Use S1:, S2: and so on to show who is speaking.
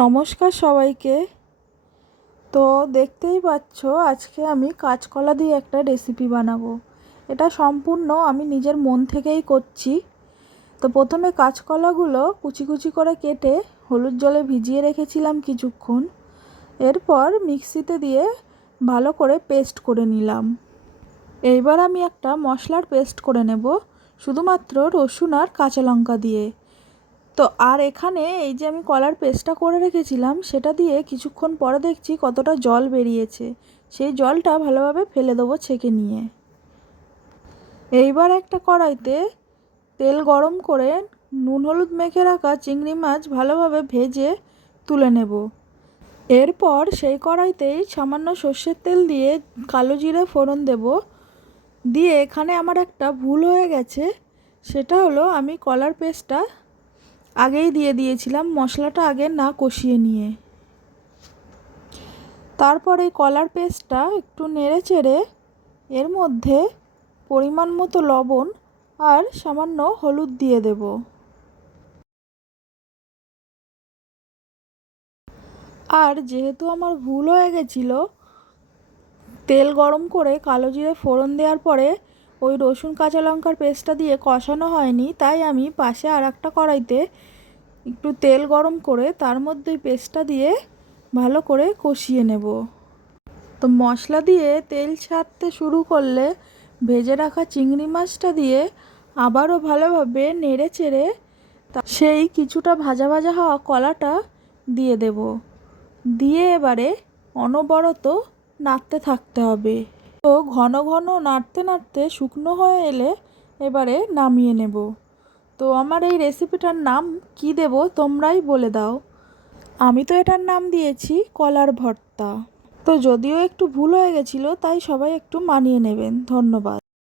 S1: নমস্কার সবাইকে। তো দেখতেই পাচ্ছ, আজকে আমি কাঁচকলা দিয়ে একটা রেসিপি বানাবো। এটা সম্পূর্ণ আমি নিজের মন থেকেই করছি। তো প্রথমে কাঁচকলাগুলো কুচি কুচি করে কেটে হলুদ জলে ভিজিয়ে রেখেছিলাম কিছুক্ষণ। এরপর মিক্সিতে দিয়ে ভালো করে পেস্ট করে নিলাম। এইবার আমি একটা মশলার পেস্ট করে নেব, শুধুমাত্র রসুন আর কাঁচা লঙ্কা দিয়ে। তো আর এখানে এই যে আমি কলার পেস্টটা করে রেখেছিলাম, সেটা দিয়ে কিছুক্ষণ পরে দেখছি কতটা জল বেরিয়েছে। সেই জলটা ভালোভাবে ফেলে দেবো ছেঁকে নিয়ে। এইবার একটা কড়াইতে তেল গরম করে নুন হলুদ মেখে রাখা চিংড়ি মাছ ভালোভাবে ভেজে তুলে নেব। এরপর সেই কড়াইতেই সামান্য সর্ষের তেল দিয়ে কালো জিরে ফোড়ন দেব। দিয়ে এখানে আমার একটা ভুল হয়ে গেছে, সেটা হলো আমি কলার পেস্টটা আগেই দিয়ে দিয়েছিলাম, মশলাটা আগে না কষিয়ে নিয়ে। তারপর কলার পেস্টটা একটু নেড়ে চেড়ে এর মধ্যে পরিমাণ মতো লবণ আর সামান্য হলুদ দিয়ে দেব। আর যেহেতু আমার ভুল হয়ে গেছিল, তেল গরম করে কালো জিরে ফোড়ন দেওয়ার পরে ওই রসুন কাঁচা লঙ্কার পেস্টটা দিয়ে কষানো হয়নি, তাই আমি পাশে আর একটা কড়াইতে একটু তেল গরম করে তার মধ্যে ওই পেস্টটা দিয়ে ভালো করে কষিয়ে নেব। তো মশলা দিয়ে তেল ছাড়তে শুরু করলে ভেজে রাখা চিংড়ি মাছটা দিয়ে আবারও ভালোভাবে নেড়ে চেড়ে সেই কিছুটা ভাজা ভাজা হওয়া কলাটা দিয়ে দেব। দিয়ে এবারে অনবরত নাড়তে থাকতে হবে। তো ঘন ঘন নাড়তে নাড়তে শুকনো হয়ে এলে এবারে নামিয়ে নেব। তো আমার এই রেসিপিটার নাম কি দেব তোমরাই বলে দাও। আমি তো এটার নাম দিয়েছি কলার ভর্তা। তো যদিও একটু ভুল হয়ে গেছিল, তাই সবাই একটু মানিয়ে নেবেন। ধন্যবাদ।